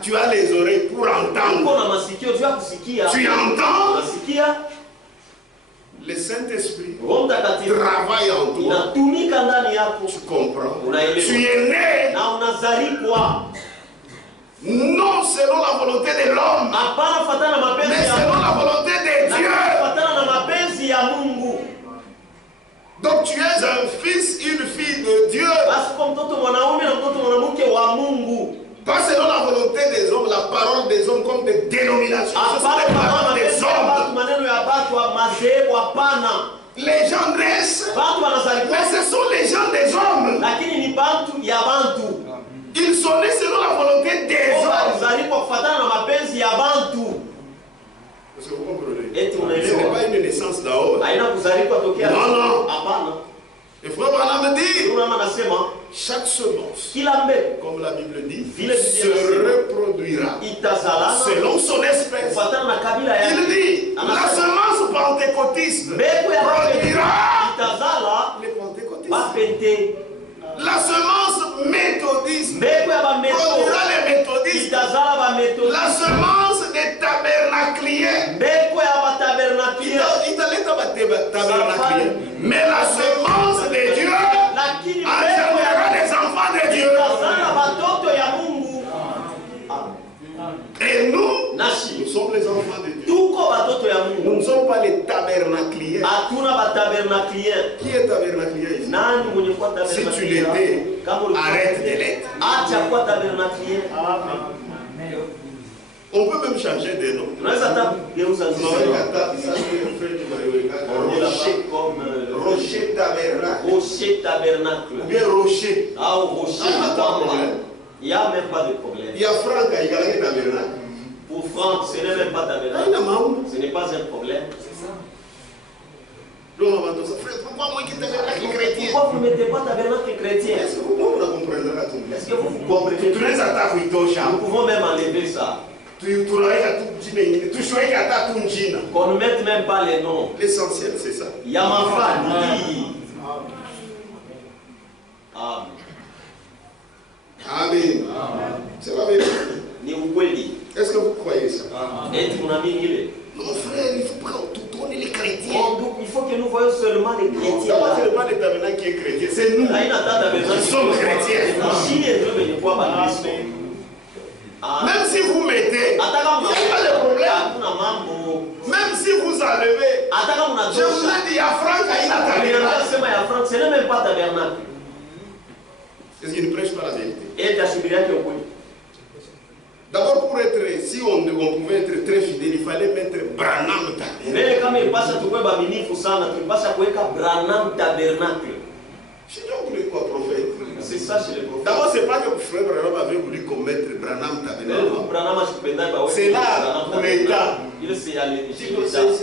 Tu as les oreilles pour Uko entendre. na masikio juu ya kusikia. Tu entends. Unasikia? Le Saint-Esprit Roho Mtakatifu travaille en toi. inatumika ndani yako. Tu comprends. Unaelewa. Tu es né Na unazalikwa. non selon la volonté de l'homme, Hapana kufuatana na mapenzi mais ya selon Mungu. la volonté de Na Dieu. kufuatana na mapenzi ya Mungu. Donc tu es un fils, une fille de Dieu. Basi kwa mtoto mwanaume na mtoto mwanamke wa Mungu. Pas selon la volonté des hommes, la parole des hommes comme des dénominations. Ce sont Hapana des kwa paroles Les gens naissent, mais ce sont les gens des hommes. Ils sont nés selon la volonté des hommes. Est-ce que vous comprenez? Ce n'est pas une naissance d'en haut. Non, non. Il faut vraiment me dire, chaque semence, comme la Bible dit, se reproduira selon son espèce. Il dit, la semence pentecôtiste produira les pentecôtistes. La semence méthodiste produira les méthodistes. La semence des tabernacliens. Mais la semence de Dieu engendrera des enfants de Dieu. Et nous, nous sommes les enfants de Dieu. Nous ne sommes pas les tabernacliens. Qui est tabernaclien ici? Si tu l'étais, arrête de l'être. On peut même changer de nom. Rocher tabernacle. Ou bien rocher. Il n'y a même pas de problème. Il y a Franck à Igalagé tabernacle. Pour Franck, ce n'est même pas tabernacle. Ce n'est pas un problème. Pourquoi moi qui tabernacle chrétien? Pourquoi vous ne mettez pas tabernacle chrétien? Est-ce que vous comprenez? Est-ce que vous comprenez? Nous pouvons même enlever ça. Qu'on ne mette même pas les noms. L'essentiel, c'est ça. Yamafa dit. Amen. Amen. C'est la vérité. Est-ce que vous croyez ça? Non, frère, il faut pas tout tourner les chrétiens. Il faut que nous voyons seulement les chrétiens. Ce n'est pas les tabernacles qui est chrétien, c'est nous. Nous sommes chrétiens. Même si vous mettez, il n'y a pas de problème. Même si vous enlevez, je vous ai dit, il y a Franck à Ina tabernacle. Ce n'est même pas tabernacle. Est-ce qu'il ne prêche pas la vérité? D'abord, pour être, si on pouvait être très fidèle, il fallait mettre Branham tabernacle. Chez nous, vous voulez quoi, prophète? C'est ça chez les prophètes. D'abord, ce n'est pas que frère Branham avait voulu commettre Branham tabernacle. C'est là pour l'État. C'est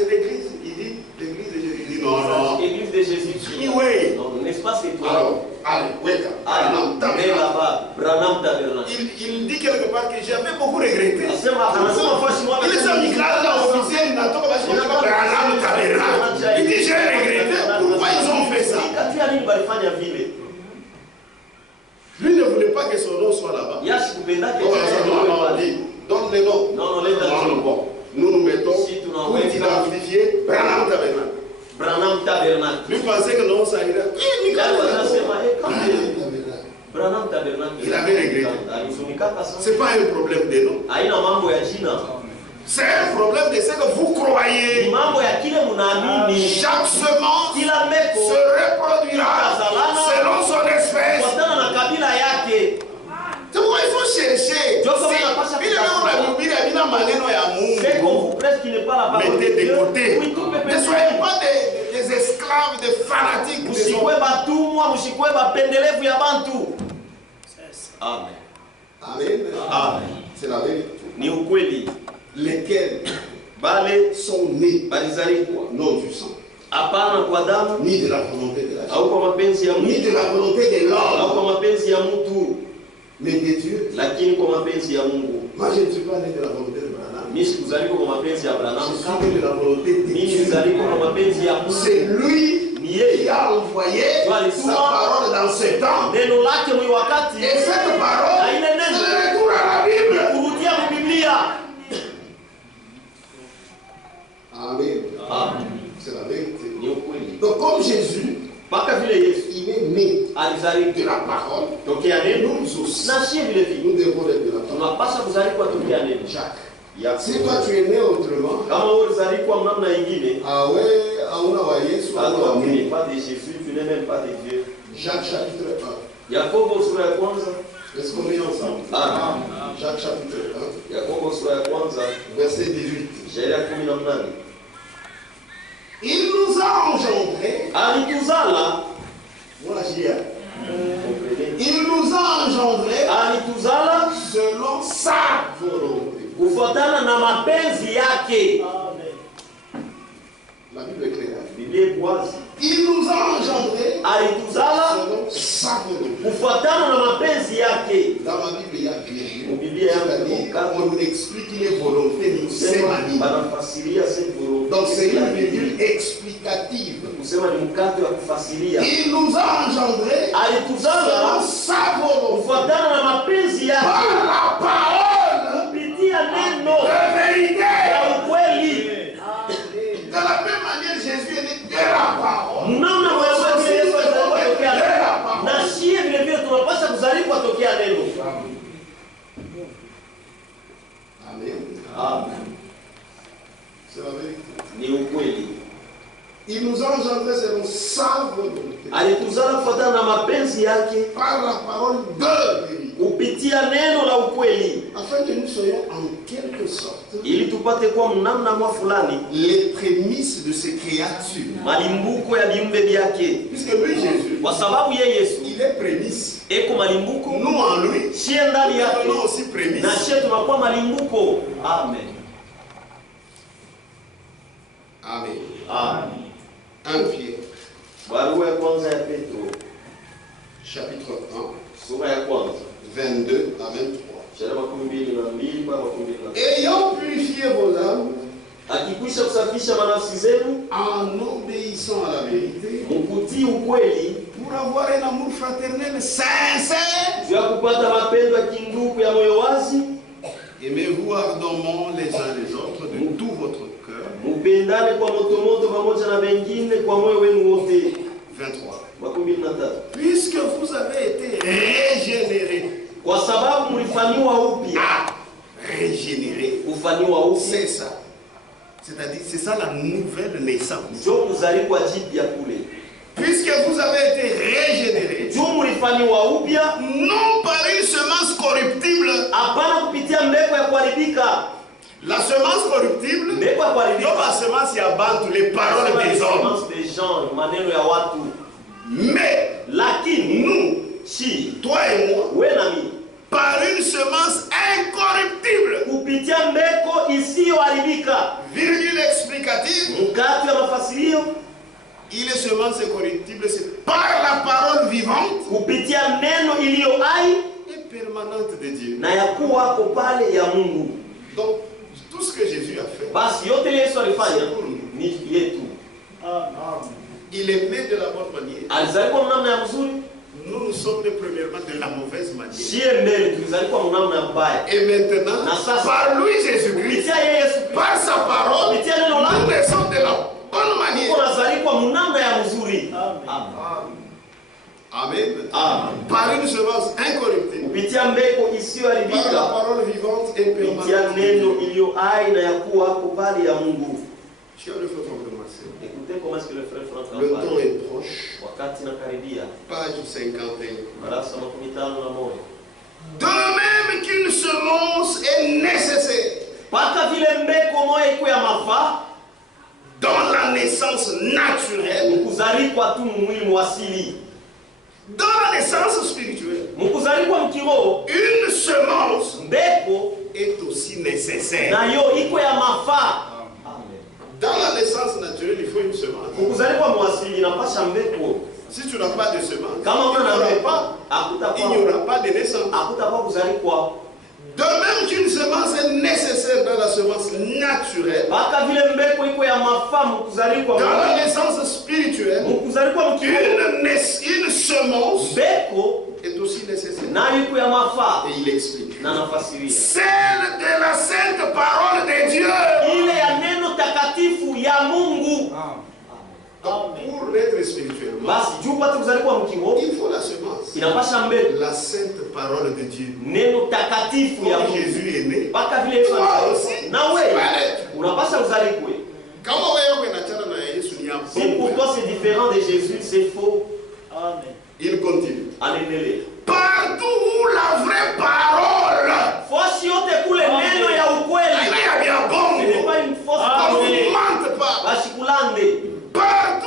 l'église. Il dit l'église de Jésus. Il dit non, non. L'église de Jésus. Oui. N'est-ce pas c'est toi? Alors, allez, wake up. Branham tabernacle. Il dit quelque part que j'avais beaucoup regretté. Il est amical là, officiel, il n'a pas Branham tabernacle. Il dit j'ai regretté. Pourquoi ils ont fait ça? Lui ne voulait pas que son nom soit là-bas. Donne les noms. Non. Nous mettons pour identifier Branham tabernacle. Lui pensait que non, ça irait. Il avait regretté. Ce n'est pas un problème de nom. C'est un problème de ce que vous croyez. Chaque semence se reproduira selon son espèce. C'est pourquoi il faut chercher. C'est qu'on vous presse qui n'est pas la parole de Dieu. Ne soyez pas des esclaves, des fanatiques. Amen. C'est la vérité. Lesquels sont nés non du sang, ni de la volonté de la chair, ni de la volonté de l'homme, mais de Dieu. Moi je ne suis pas né de la volonté de Branham. Je suis né de la volonté de Dieu. C'est lui qui a envoyé sa parole dans ce temps. Et cette parole, c'est le retour à la Bible. Amen. C'est la vérité. Donc comme Jésus, il est né de la parole. Nous aussi, nous devons être de la parole. Jacques, si toi tu es né autrement, Jacques chapitre 1. Est-ce qu'on est ensemble? Jacques chapitre 1. Verset 18. a engendrés. Alituzala. Voilà, il nous a engendrés. Alituzala. Selon sa volonté. Kufuatana na mapenzi yake. La Bible est claire. Biblia iko wazi. Il nous a engendrés. Alituzala. Selon sa volonté. Kufuatana na mapenzi yake. Dans ma Bible, il y a bien. On explique les volontés. Donc c'est une virgule explicative. Il nous a engendrés selon sa volonté. Par la parole de vérité. De la même manière, Jésus est né de la parole. Amen. C'est la vérité. Il nous a engendrés selon sa volonté. Par la parole de vérité. Afin que nous soyons en quelque sorte les prémices de ces créatures. Puisque lui, Jésus, il est prémisse. Nous en lui, nous sommes aussi prémices. Amen. Amen. Amen. 1 Pierre. Chapitre 1. 22 à 23. Ayant purifié vos âmes en obéissant à la vérité, pour avoir un amour fraternel sincère, aimez-vous ardemment les uns les autres de tout votre cœur. 23. Puisque vous avez été régénérés. Régénéré. C'est ça. C'est-à-dire, c'est ça la nouvelle naissance. Puisque vous avez été régénérés, non par une semence corruptible. La semence corruptible, la semence yabantu, les paroles des hommes. Mais nous, toi et moi, par une semence incorruptible. Virgule explicative. Il est semence incorruptible, c'est par la parole vivante et permanente de Dieu. Donc, tout ce que Jésus a fait, c'est pour nous. Il est né de la bonne manière. Nous sommes premièrement de la mauvaise manière. Et maintenant, par lui Jésus-Christ, par sa parole, nous naissons de la bonne manière. Amen. Par une semence incorruptible, par la parole vivante et permanente. Chers le frère Franck, écoutez comment est-ce que le frère Franck le temps est proche. Page 51. De même qu'une semence est nécessaire dans la naissance naturelle, dans la naissance spirituelle, une semence est aussi nécessaire. Dans la naissance naturelle, il faut une semence. Si tu n'as pas de semence, il n'y aura pas de naissance. De même qu'une semence est nécessaire dans la semence naturelle, dans la naissance spirituelle, une semence est aussi nécessaire. Et il explique. Celle de la sainte parole de Dieu. Donc, pour être spirituellement, il faut la semence. La sainte parole de Dieu. Quand Jésus est né, toi aussi, si pour toi c'est différent de Jésus, c'est faux. Il continue. Alléluia. Partout où la vraie parole, ce n'est pas une fausse parole. ne mente pas. Partout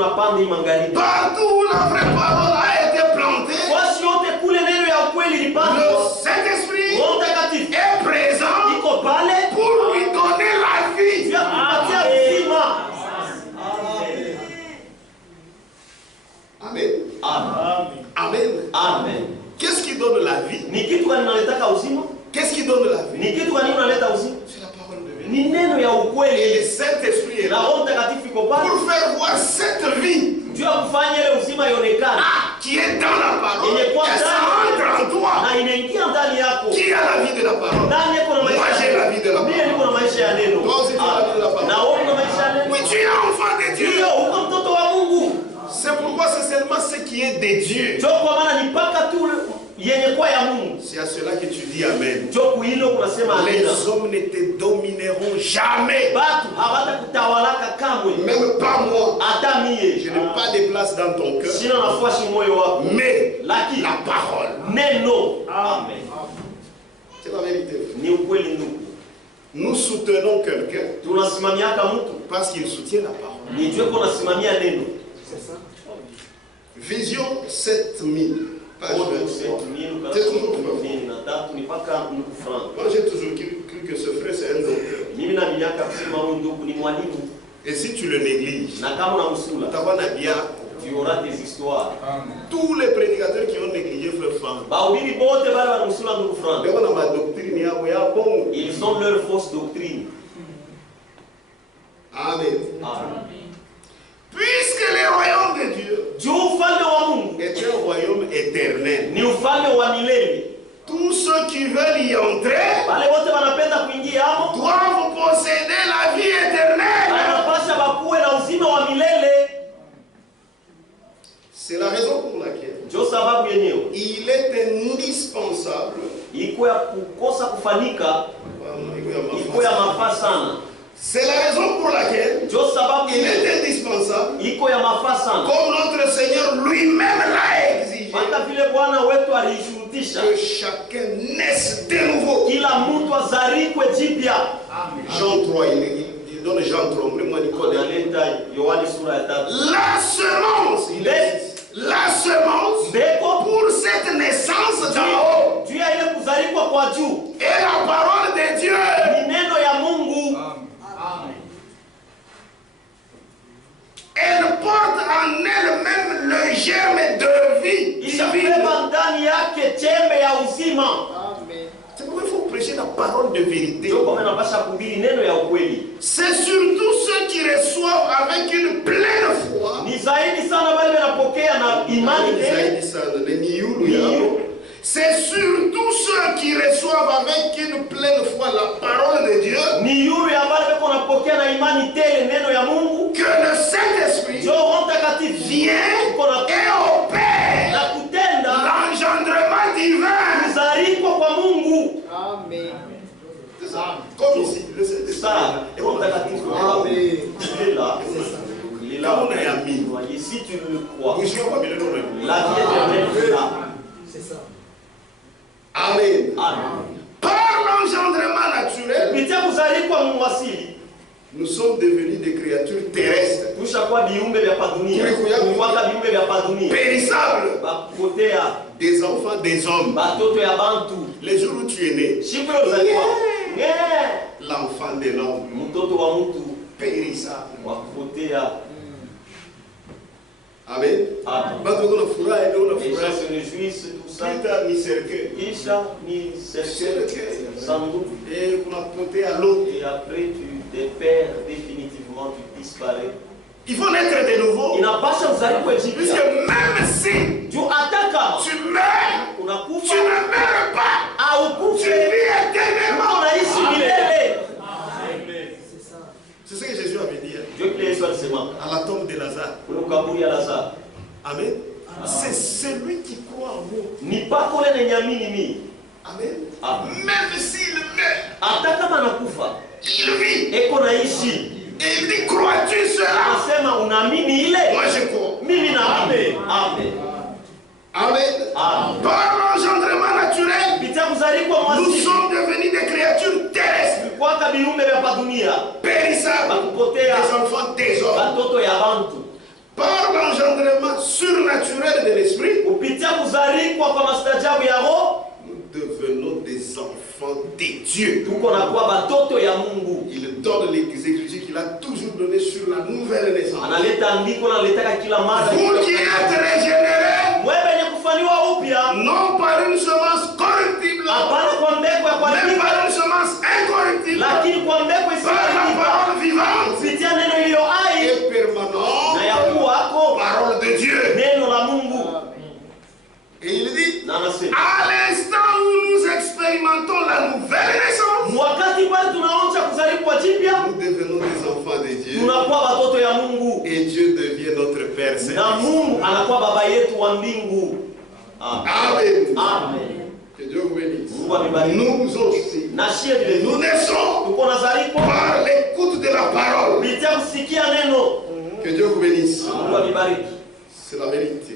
tunapanda hii magharibi. Partout où la vraie parole a été plantée, wasi yote kule neno ya ukweli le lipandwa, Saint-Esprit Roho Mtakatifu est présent iko pale pour lui donner la vie. ya kupatia uzima. Amen. Amen. Amen. Amen. Qu'est-ce qui donne la vie? Ni kitu gani inaletaka uzima? Qu'est-ce qui donne la vie? Ni kitu gani inaleta uzima? C'est la parole de Dieu. Ni neno ya Et le ukweli. Saint-Esprit est Na là Roho Mtakatifu iko pale pour faire voir cette vie juu ya kufanya ile uzima ionekane, qui est dans la parole. yenye kwa Et ça entre en toi. na inaingia ndani yako. Qui a la vie de la parole? Ndani yako na Moi maisha. j'ai la vie de la Mimi parole. niko na maisha ya neno. Toi aussi tu as la vie de la parole. Na wewe una maisha ya neno. Oui, tu es enfant de Dieu. Ndio, uko mtoto wa Mungu. C'est pourquoi c'est seulement ce qui est de Dieu. Ndio kwa maana ni paka tu yenye kwa ya Mungu. C'est à cela que tu dis Amen. Ndio kuilo kunasema amina. Les hommes ne te domineront jamais. Batu hawata kutawalaka kamwe. Même pas moi. Hata mie. Je n'ai pas de place dans ton cœur. Sina nafasi moyo wako. Mais Lakini la parole. neno. Amen. C'est la vérité. Ni ukweli ndugu. Nous soutenons quelqu'un Tunasimamiaka mtu parce qu'il soutient la parole. ni juu kwa nasimamia neno. C'est ça. Vision 7000. Page 23. C'est toujours ni paka nuku franc. Moi j'ai toujours cru que ce frère c'est un docteur. Mimi na miaka kusema huyu ndugu ni mwalimu. Et si tu le négliges, Na kama unamsula, utakuwa bien. tu auras des histoires. Tous les prédicateurs qui ont négligé frère Franck, Bahubiri bote bale wanamsula ndugu franc. ndio na madoctrine yao ya bongo. Ils ont leur fausse doctrine. Amen. Amen. Puisque le royaume de Dieu Juu ufalme wa Mungu est un royaume éternel, ni ufalme wa milele. tous ceux qui veulent y entrer Wale wote wanapenda kuingia hapo doivent posséder la vie éternelle. wanapasha bakuwe na uzima wa milele. C'est la raison pour laquelle Ndio sababu yenyewe il est indispensable. iko ya kukosa kufanika, iko ya mafaa sana. C'est la raison pour laquelle Ndio sababu il yenyewe est indispensable, iko ya mafaa sana. comme notre Seigneur lui-même l'a exigé, Hata vile Bwana wetu alishurutisha que chacun naisse de nouveau. kila mtu azarikwe jipya. Jean 3, il donne Jean 3, moi Nicodème. Analeta Yohani sura ya 3. La semence, il est la semence Mbeko pour cette naissance d'en haut juu ya ile kuzarikwa kwa juu est la parole de Dieu. ni neno ya Mungu. Elle porte en elle-même le germe de vie. Ishapeba ndani yake chembe ya uzima. C'est pourquoi il faut prêcher la parole de vérité. Ndio kwa maana napasha kuhubiri neno ya ukweli. C'est surtout ceux qui reçoivent avec une pleine foi. Ni zaidi sana wale wanapokea na imani tele. C'est surtout ceux qui reçoivent avec une pleine foi la parole de Dieu. Ni yule ambaye beko napokea na imani tele neno ya Mungu. Que le Saint-Esprit Ndio Roho Mtakatifu vient et opère na kutenda l'engendrement divin. kuzarikwa kwa Mungu. Amen. C'est ça. Comme ici, le Saint-Esprit. Sasa Roho Mtakatifu il est là. Il est là. Et si tu le crois, la vie éternelle est là. C'est ça. Amen. Amen. Par l'engendrement naturel, Kupitia kuzarikwa mwasili nous sommes devenus des créatures terrestres, tushakuwa viumbe vya padunia. Kuwaka viumbe vya padunia. périssables, Bakupotea des enfants des hommes. batoto ya bantu. Les jours où tu es né, Siku ile uzaliwa. l'enfant de l'homme, Mtoto wa mtu périssable. wa kupotea. Amen. Amen. Batu wako na furaha, ndio na Les gens furaha. se réjouissent tout ça. Plus tard ni cercueil. Kisha ni cercueil sanduku. Et qu'on a porté à l'eau. Et après tu te perds définitivement, tu disparais. Il faut naître de nouveau. Inapasha uzaliwe Puisque jipya. même si Juu ataka tu meurs, tu unakufa ne meurs pas. au Tu kufe vis éternellement. unaishi milele. C'est ça. C'est ce que Jésus avait dit Dieu kile Yesu alisema à la tombe de Lazare. kule kaburi ya Lazaro. Amen. C'est celui qui croit en moi. Ni pako le nenyamini mimi. Amen. Amen. Même s'il meurt, Hata kama anakufa il vit. eko naishi. Et il dit, crois-tu cela? Anasema unaamini ile? Moi je crois. Mimi naamini. Amen. Amen. Amen. Par l'engendrement naturel, Kupitia kuzaliwa nous mwasili sommes devenus des créatures terrestres, kwaka viumbe vya padunia périssables, bakupotea des enfants des hommes. batoto ya bantu. par l'engendrement surnaturel de l'esprit, nous devenons des enfants de Dieu. Il donne les Écritures qu'il a toujours donné sur la nouvelle naissance. Vous qui êtes régénérés, non par une semence corruptible, mais par une semence incorruptible, par la parole vivante et permanente, parole de Dieu. Et il dit, à l'instant où nous expérimentons la nouvelle naissance, nous devenons des enfants de Dieu. Et Dieu devient notre Père céleste. Amen. Que Dieu vous bénisse. Nous aussi, nous naissons par l'écoute de la parole. Que Dieu vous bénisse. C'est la vérité.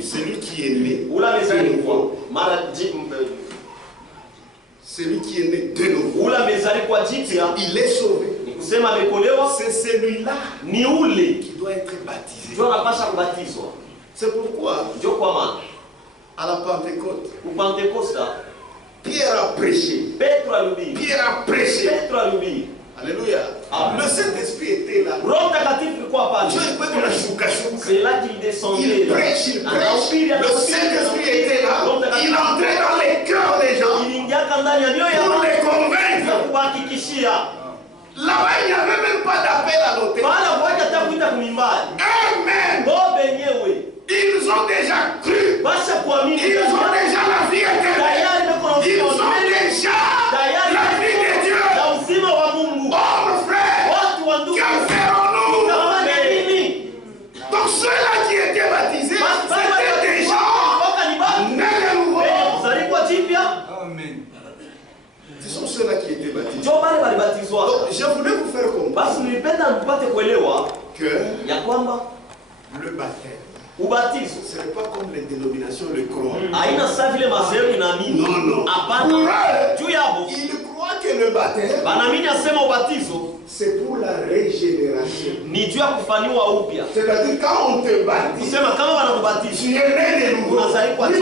Celui qui est né de nouveau, celui qui est né de nouveau, il est sauvé. C'est celui-là qui doit être baptisé. C'est pourquoi à la Pentecôte, Pierre a prêché. Pierre a prêché. Alléluia. Le Saint-Esprit était là. C'est là qu'il descendait. Il prêche. Le Saint-Esprit était là. Il entrait dans les cœurs des gens pour les convaincre. Là-bas, il n'y avait même pas d'appel à l'autel. Amen. Ils ont déjà cru. Ils ont déjà la vie éternelle. Ils ont déjà la vie de Dieu. Oh mon frère, que ferons-nous? Donc ceux-là qui étaient baptisés, c'était des gens nés de nouveau. Amen. Ce sont ceux-là qui étaient baptisés. Donc je voulais vous faire comprendre que le baptême, ce n'est pas comme les dénominations le croient. Non. Pour eux, ils croient que le baptême, c'est pour la régénération. C'est-à-dire quand on te baptise, tu es né de nouveau. Ce n'est pas le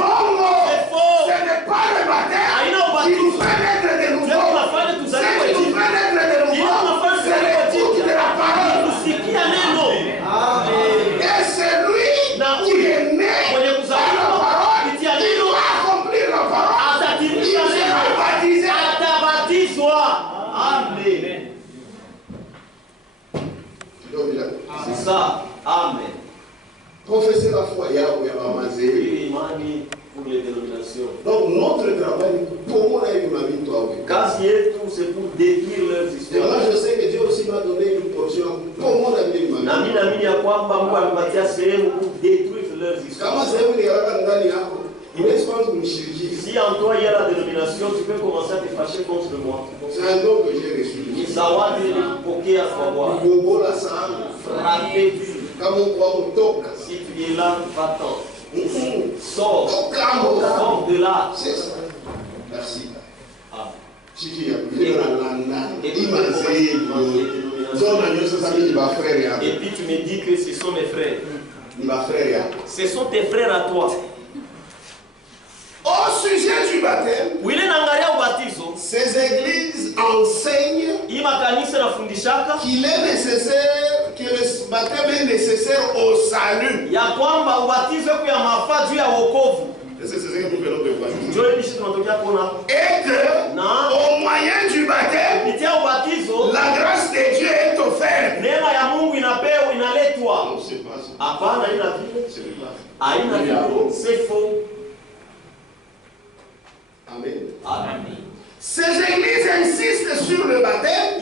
baptême qui nous fait naître de nouveau. Ce qui nous fait naître de nouveau, c'est l'écoute de la parole. Et c'est lui qui est né par la parole, il doit accomplir la parole, il sera baptisé. Amen. C'est ça. Amen. Professer la foi, il y a pour les dénominations. Donc notre travail, comment on a eu ma vie, toi? C'est pour détruire leurs histoires. Et moi je sais que Dieu aussi m'a donné une portion. Comment on a eu ma vie? Détruire leurs histoires. Si en toi il y a la dénomination, tu peux commencer à te fâcher contre moi. C'est un don que j'ai reçu. Si tu es là, va-t'en. Sors de là. Merci. Et puis tu me dis que ce sont mes frères. Ce sont tes frères à toi. Au sujet du baptême, ces églises enseignent qu'il est nécessaire, que le baptême est nécessaire au salut. C'est ce que nous venons de voir. Et que, au moyen du baptême, la grâce de Dieu est offerte. Non, c'est pas ça. C'est faux. Amen. Amen. Ces églises insistent sur le baptême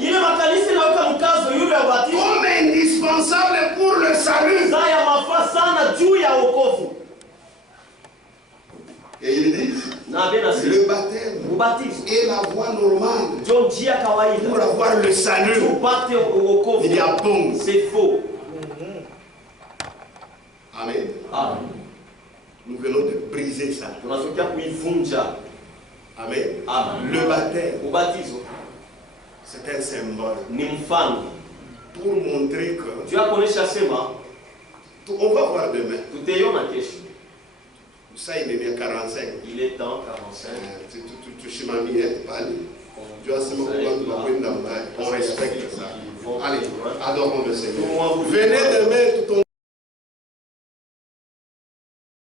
comme indispensable pour le salut. Et ils disent le baptême est la voie normale pour avoir le salut. Il y a bon. C'est faux. Amen. Amen. Nous venons de briser ça. Amen. Amen. Le baptême, c'est un symbole pour montrer que On va voir demain. Ça, il est à 45. Il est temps 45. On respecte ça. Allez, adorons le Seigneur. Venez demain tout